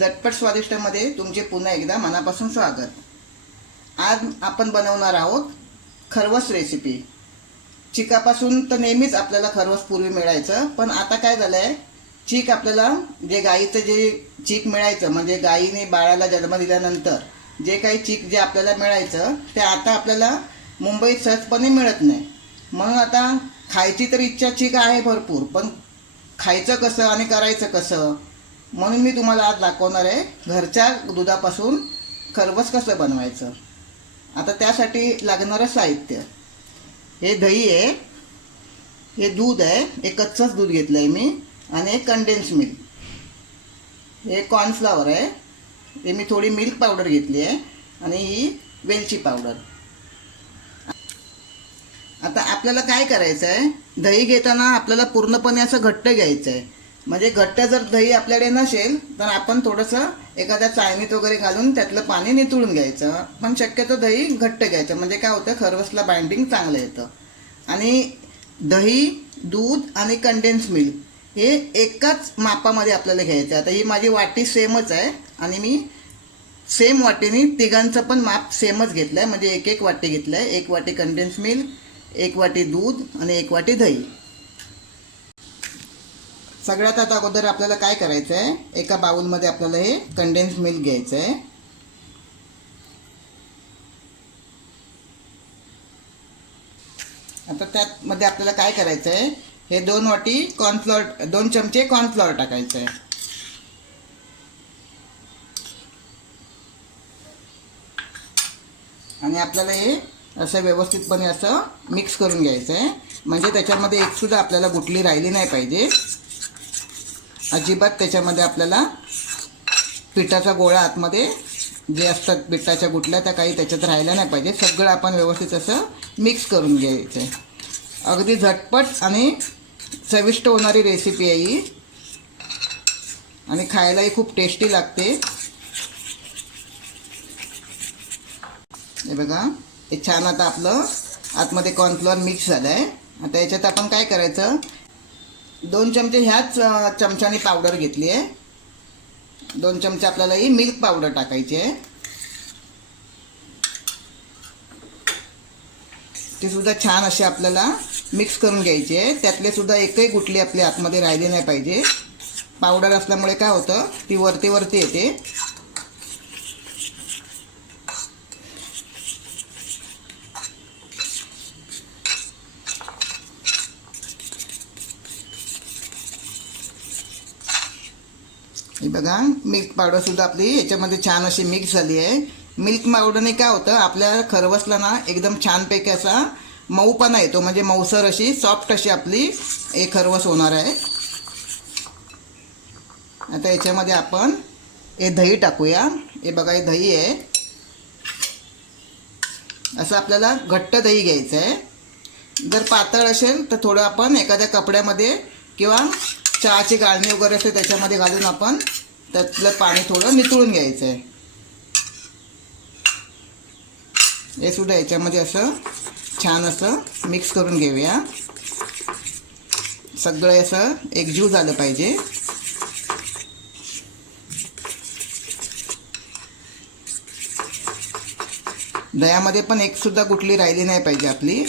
झटपट स्वादिष्टमध्ये तुमचे पुन्हा एकदा मनापासून स्वागत। आज आपण बनवणार आहोत खरवस रेसिपी। चिकापासून तर नेहमीच आपल्याला खरवस पूर्वी मिळायचं, पण आता काय झालंय, चीक आपल्याला जे गाईचं जे चीक मिळायचं म्हणजे गाईने बाळाला जन्म दिल्यानंतर जे काही चीक जे आपल्याला मिळायचं ते आता आपल्याला मुंबईत सहजपणे मिळत नाही। म्हणून आता खायची तर इच्छा चीक आहे भरपूर, पण खायचं कसं आणि करायचं कसं, म्हणून मी तुम्हाला आज दाखवणार आहे घरच्या दुधापासून खरवस कसं बनवायचं। आता त्यासाठी लागणारं साहित्य, हे दही आहे, हे दूध आहे, हे कच्चंच दूध घेतलं आहे मी, आणि एक कंडेन्स मिल्क, हे कॉर्नफ्लॉवर आहे, हे मी थोडी मिल्क पावडर घेतली आहे, आणि ही वेलची पावडर। आता आपल्याला काय करायचं आहे, दही घेताना आपल्याला पूर्णपणे असं घट्ट घ्यायचं आहे। म्हणजे घट्ट जर दही आपल्याकडे नसेल तर आपण थोडंसं एखाद्या चाळणीत वगैरे घालून त्यातलं पाणी नितळून घ्यायचं, पण शक्यतो दही घट्ट घ्यायचं, म्हणजे काय होतं खरवसला बाइंडिंग चांगलं येतं। आणि दही, दूध आणि कंडेन्स मिल्क हे एकाच मापामध्ये आपल्याला घ्यायचं आहे। आता ही माझी वाटी सेमच आहे आणि मी सेम वाटीने तिघांचं पण माप सेमच घेतलं आहे, म्हणजे एक एक वाटी घेतलं आहे। एक वाटी कंडेन्स मिल्क, एक वाटी दूध आणि एक वाटी दही। सगळ्यात आता अगोदर आपल्याला काय करायचं आहे, एका बाउलमध्ये आपल्याला हे कंडेन्स मिल्क घ्यायचं आहे। आता त्यामध्ये आपल्याला काय करायचं आहे, हे 2 वाटी कॉर्नफ्लॉवर, 2 चमचे कॉर्नफ्लॉवर टाकायचं आहे। आणि आपल्याला हे असं व्यवस्थितपणे असं मिक्स करून घ्यायचं आहे, म्हणजे त्याच्यामध्ये एक सुद्धा आपल्याला गुठली राहिली नाही पाहिजे। अजिबात त्याच्यामध्ये आपल्याला पिठाचा गोळा आतमध्ये जे असतात पिठाच्या गुठल्या त्या काही त्याच्यात राहिल्या नाही पाहिजे। सगळं आपण व्यवस्थित असं मिक्स करून घ्यायचं आहे। अगदी झटपट आणि चविष्ट होणारी रेसिपी आहे ही, आणि खायलाही खूप टेस्टी लागते। हे बघा, हे छान आता आपलं आतमध्ये कॉर्नफ्लॉवर मिक्स झालं आहे। आता याच्यात आपण काय करायचं, 2 चमचे ह्याच चमच्याने पावडर घेतली आहे, 2 चमचे आपल्याला ही मिल्क पावडर टाकायची आहे। ती सुद्धा छान अशी आपल्याला मिक्स करून घ्यायची आहे। त्यातले सुद्धा एकही गुठली आपली आतमध्ये राहिली नाही पाहिजे। पावडर असल्यामुळे काय होतं, ती वरती वरती येते। हे बघा, मिल्क पावडर सुद्धा आपली याच्यामध्ये छान अशी मिक्स झाली आहे। मिल्क पावडरने काय होतं, आपल्या खरवसला ना एकदम छानपैकी असा मऊपणा येतो, म्हणजे मऊसर अशी सॉफ्ट अशी आपली हे खरवस होणार आहे। आता याच्यामध्ये आपण हे दही टाकूया। हे बघा, हे दही आहे, असं आपल्याला घट्ट दही घ्यायचं आहे। जर पातळ असेल तर थोडं आपण एखाद्या कपड्यामध्ये किंवा चहाची गाळणी वगैरे असेल त्याच्यामध्ये घालून आपण त्यातलं पाणी थोडं नितळून घ्यायचं आहे। हे सुद्धा याच्यामध्ये असं छान असं मिक्स करून घेऊया। सगळं असं एकजीव झालं पाहिजे। दह्यामध्ये पण एक सुद्धा गुठली राहिली नाही पाहिजे आपली।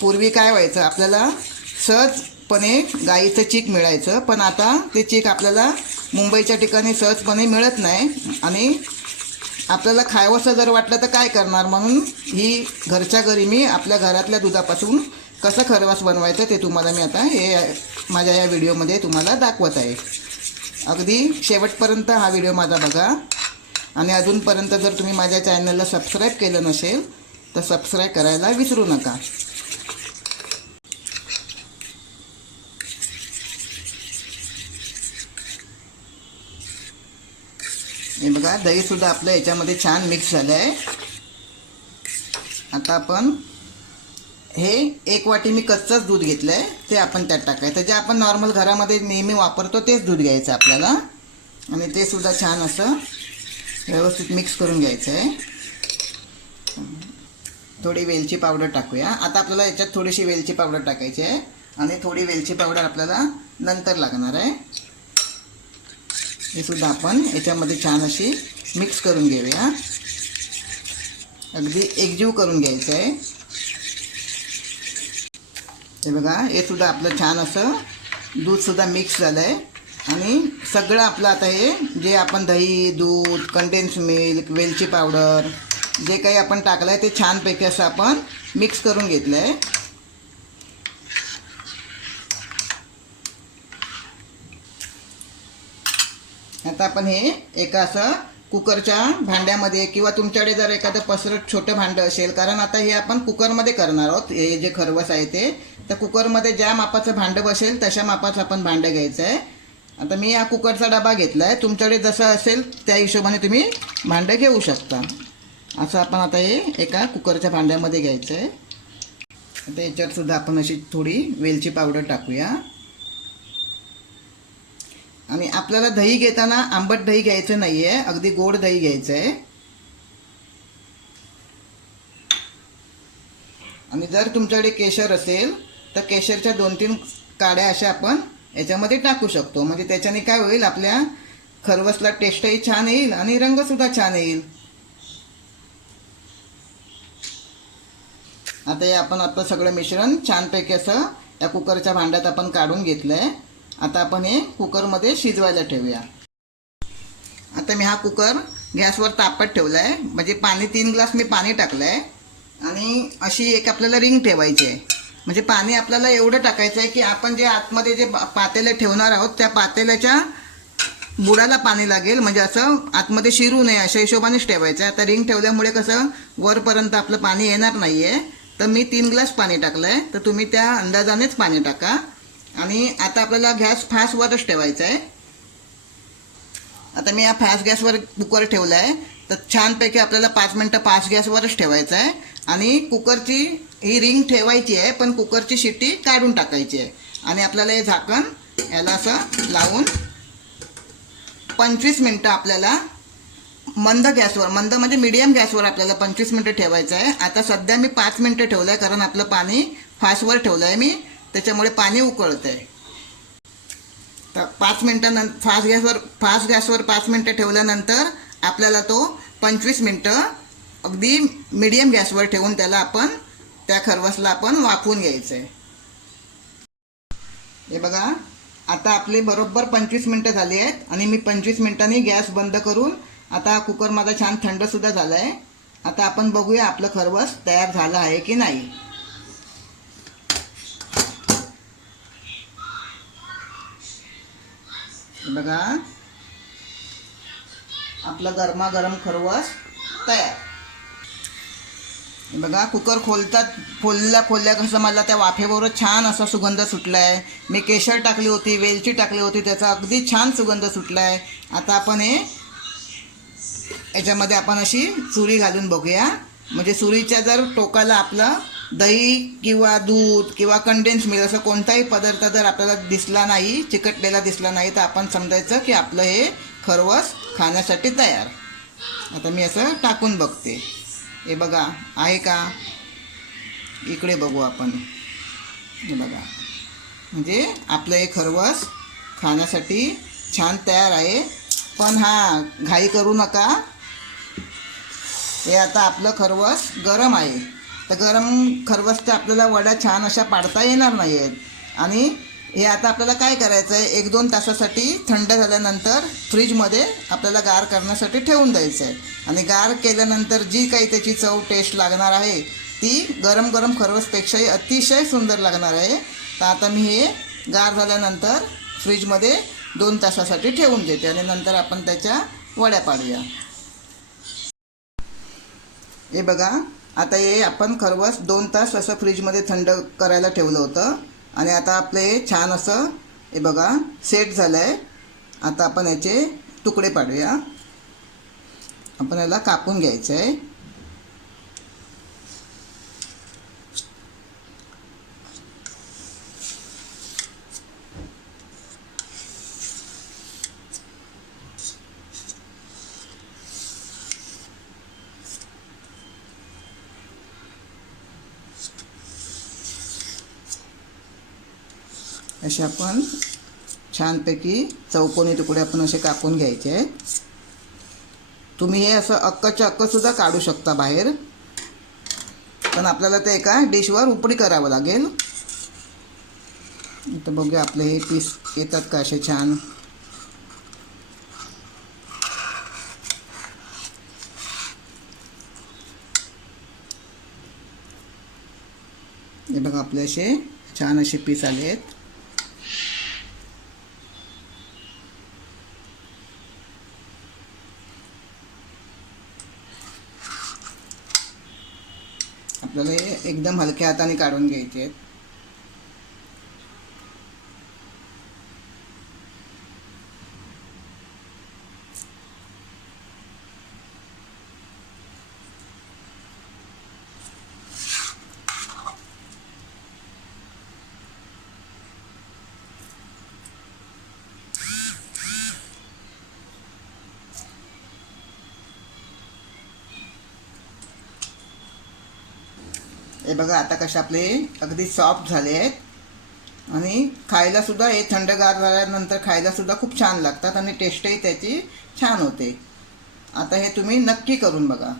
पूर्वी काय व्हायचं, आपल्याला सहजपणे गाईचं चीक मिळायचं, पण आता ते चीक आपल्याला मुंबईच्या ठिकाणी सहजपणे मिळत नाही। आणि आपल्याला खावंसं जर वाटलं तर काय करणार, म्हणून ही घरच्या घरी मी आपल्या घरातल्या दुधापासून कसं खरवस बनवायचं ते तुम्हाला मी आता हे माझ्या या व्हिडिओमध्ये तुम्हाला दाखवत आहे। अगदी शेवटपर्यंत हा व्हिडिओ माझा बघा, आणि अजूनपर्यंत जर तुम्ही माझ्या चॅनलला सबस्क्राईब केलं नसेल तर सबस्क्राईब करायला विसरू नका। हे बघा, दही सुद्धा आपलं याच्यामध्ये छान मिक्स झालं आहे। आता आपण हे 1 वाटी मी कच्चंच दूध घेतलं आहे, ते आपण त्यात टाकायचं। जे आपण नॉर्मल घरामध्ये नेहमी वापरतो तेच दूध घ्यायचं आपल्याला, आणि ते सुद्धा छान असं व्यवस्थित मिक्स करून घ्यायचं आहे। थोडी वेलची पावडर टाकूया। आता आपल्याला याच्यात थोडीशी वेलची पावडर टाकायची आहे, आणि थोडी वेलची पावडर आपल्याला नंतर लागणार आहे. हे सुद्धा आपण याच्यामध्ये छान अशी मिक्स करून घेऊया. अगदी एकजीव करून घ्यायचं आहे. हे बघा, हे सुद्धा आपलं छान असं दूधसुद्धा मिक्स झालं आहे. आणि सगळं आपलं आता हे जे आपण दही, दूध, कंडेन्स मिल्क, वेलची पावडर जे काही आपण टाकलं आहे ते छानपैकी असं आपण मिक्स करून घेतलं आहे. आता आपण हे एका असं कुकरच्या भांड्यामध्ये किंवा तुमच्याकडे जर एखादं पसरट छोटं भांडं असेल, कारण आता हे आपण कुकरमध्ये करणार आहोत. हे जे खरवस आहे ते तर कुकरमध्ये ज्या मापाचं भांडं बसेल तशा मापाचं आपण भांडं घ्यायचं आहे. आता मी हा कुकरचा डबा घेतला आहे. तुमच्याकडे जसं असेल त्या हिशोबाने तुम्ही भांडं घेऊ शकता. असं आपण आता हे एका कुकरच्या भांड्यामध्ये घ्यायचं आहे. आता याच्यावर सुद्धा आपण अशी थोडी वेलची पावडर टाकूया. आणि आपल्याला दही घेताना आंबट दही घ्यायचं नाही आहे, अगदी गोड दही घ्यायचं आहे. आणि जर तुमच्याकडे केशर असेल तर केशरच्या 2-3 काड्या अशा आपण याच्यामध्ये टाकू शकतो. म्हणजे त्याच्याने काय होईल, आपल्या खरवसला टेस्टही छान येईल आणि रंगसुद्धा छान येईल. आता हे आपण आता सगळं मिश्रण छानपैकी असं या कुकरच्या भांड्यात आपण काढून घेतलं आहे. आता आपण हे कुकरमध्ये शिजवायला ठेवूया. आता मी हा कुकर गॅसवर तापत ठेवला आहे. म्हणजे 3 ग्लास मी पाणी टाकलं आहे. आणि अशी एक आपल्याला रिंग ठेवायची आहे. म्हणजे पाणी आपल्याला एवढं टाकायचं आहे की आपण जे आतमध्ये जे पातेलं ठेवणार आहोत त्या पातेल्याच्या बुडाला पाणी लागेल. म्हणजे असं आतमध्ये शिरू नये अशा हिशोबानेच ठेवायचं आहे. आता रिंग ठेवल्यामुळे कसं वरपर्यंत आपलं पाणी येणार नाही आहे. तर मी 3 ग्लास पाणी टाकलं आहे. तर तुम्ही त्या अंदाजानेच पाणी टाका. आणि आता आपल्याला गॅस फास्टवरच ठेवायचा आहे. आता मी हा फास्ट गॅसवर कुकर ठेवला आहे. तर छानपैकी आपल्याला 5 मिनटं फास्ट गॅसवरच ठेवायचं आहे. आणि कुकरची ही रिंग ठेवायची आहे, पण कुकरची शिट्टी काढून टाकायची आहे. आणि आपल्याला हे झाकण याला असं लावून 25 मिनटं आपल्याला मंद गॅसवर, मंद म्हणजे मीडियम गॅसवर आपल्याला 25 मिनटं ठेवायचं आहे. आता सध्या मी 5 मिनटं ठेवलं आहे, कारण आपलं पाणी फास्टवर ठेवलं आहे मी, त्याच्यामुळे पाणी उकळतं आहे. तर 5 मिनटानंतर फास्ट गॅसवर 5 मिनटं ठेवल्यानंतर आपल्याला तो 25 मिनटं अगदी मीडियम गॅसवर ठेवून त्याला आपण त्या खरवसला आपण वाफवून घ्यायचं आहे. हे बघा, आता आपले बरोबर 25 मिनटं झाली आहेत. आणि मी 25 मिनटांनी गॅस बंद करून आता कुकर माझा छान थंडसुद्धा झाला आहे. आता आपण बघूया आपलं खरवस तयार झालं आहे की नाही. बघा, आपलं गरमागरम खरवस तयार. बघा, कुकर खोलल्या कसं मला त्या वाफेबरोबर छान असा सुगंध सुटला आहे. मी केशर टाकली होती, वेलची टाकली होती, त्याचा अगदी छान सुगंध सुटला आहे. आता आपण हे याच्यामध्ये आपण अशी सुरी घालून बघूया. म्हणजे सुरीच्या जर टोकाला आपलं दही किंवा दूध किंवा कंडेन्स मिल्क असं कोणताही पदार्थ जर आपल्याला दिसला नाही, चिकटलेला दिसला नाही, तर आपण समजायचं की आपलं हे खरवस खाण्यासाठी तयार. आता मी असं टाकून बघते. हे बघा, आहे का? इकडे बघू आपण. हे बघा, म्हणजे आपलं हे खरवस खाण्यासाठी छान तयार आहे. पण घाई करू नका. हे आता आपलं खरवस गरम आहे. तर गरम खरवस तर आपल्याला वड्या छान अशा पाडता येणार नाही आहेत. आणि हे आता आपल्याला काय करायचं आहे, 1-2 तासासाठी थंड झाल्यानंतर फ्रीजमध्ये आपल्याला गार करण्यासाठी ठेवून द्यायचं आहे. आणि गार केल्यानंतर जी काही त्याची चव टेस्ट लागणार आहे ती गरम गरम खरवसपेक्षाही अतिशय सुंदर लागणार आहे. तर आता मी हे गार झाल्यानंतर फ्रीजमध्ये 2 तासासाठी ठेवून देते आणि नंतर आपण त्याच्या वड्या पाडूया. हे बघा, आता हे आपण खरवस 2 तास असं फ्रीजमध्ये थंड करायला ठेवलं होतं. आणि आता आपलं हे छान असं हे बघा सेट झालं आहे. आता आपण याचे तुकडे पाडूया. आपण याला कापून घ्यायचं आहे. असे आपण छानपैकी चौकोनी तुकडे आपण असे कापून घ्यायचे आहेत. तुम्ही हे असं अक्कच्या अक्कसुद्धा काढू शकता बाहेर, पण आपल्याला ते एका डिशवर उपडी करावं लागेल. आता बघूया आपले हे पीस येतात का असे छान. हे बघा आपले असे छान असे पीस आले आहेत. आपल्याला हे एकदम हलक्या हाताने काढून घ्यायचे आहेत. हे बघा आता कसे आपले अगदी सॉफ्ट झाले आहेत आणि खायलासुद्धा हे थंडगार झाल्यानंतर खायलासुद्धा खूप छान लागतात आणि टेस्टही त्याची छान होते. आता हे तुम्ही नक्की करून बघा.